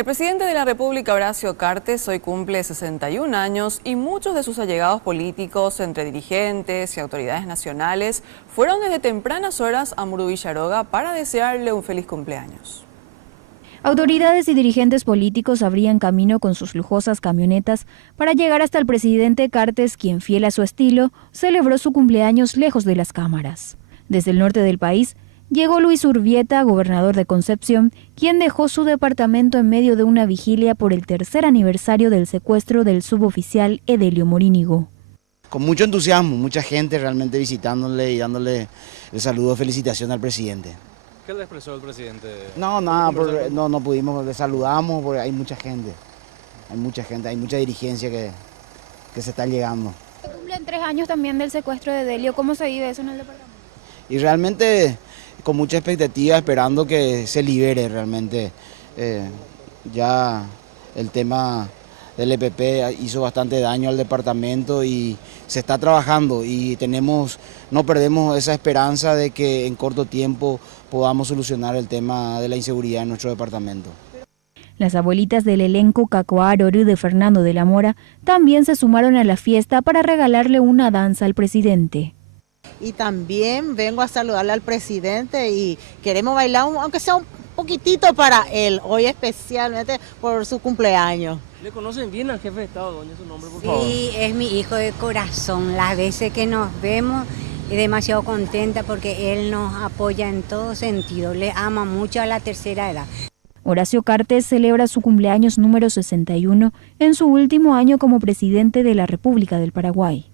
El presidente de la República, Horacio Cartes, hoy cumple 61 años y muchos de sus allegados políticos, entre dirigentes y autoridades nacionales, fueron desde tempranas horas a Muru Villaroga para desearle un feliz cumpleaños. Autoridades y dirigentes políticos abrían camino con sus lujosas camionetas para llegar hasta el presidente Cartes, quien, fiel a su estilo, celebró su cumpleaños lejos de las cámaras. Desde el norte del país, llegó Luis Urbieta, gobernador de Concepción, quien dejó su departamento en medio de una vigilia por el tercer aniversario del secuestro del suboficial Edelio Morínigo. Con mucho entusiasmo, mucha gente realmente visitándole y dándole el saludo de felicitación al presidente. ¿Qué le expresó el presidente? No, nada, no pudimos, le saludamos porque hay mucha gente, hay mucha dirigencia que se está llegando. Cumplen 3 años también del secuestro de Edelio, ¿cómo se vive eso en el departamento? Y realmente con mucha expectativa, esperando que se libere realmente. Ya el tema del EPP hizo bastante daño al departamento y se está trabajando y no perdemos esa esperanza de que en corto tiempo podamos solucionar el tema de la inseguridad en nuestro departamento. Las abuelitas del elenco Cacoarorú de Fernando de la Mora también se sumaron a la fiesta para regalarle una danza al presidente. Y también vengo a saludarle al presidente y queremos bailar, aunque sea un poquitito para él, hoy especialmente por su cumpleaños. ¿Le conocen bien al jefe de Estado, doña, su nombre, por favor? Sí, es mi hijo de corazón. Las veces que nos vemos, es demasiado contenta porque él nos apoya en todo sentido. Le ama mucho a la tercera edad. Horacio Cartes celebra su cumpleaños número 61 en su último año como presidente de la República del Paraguay.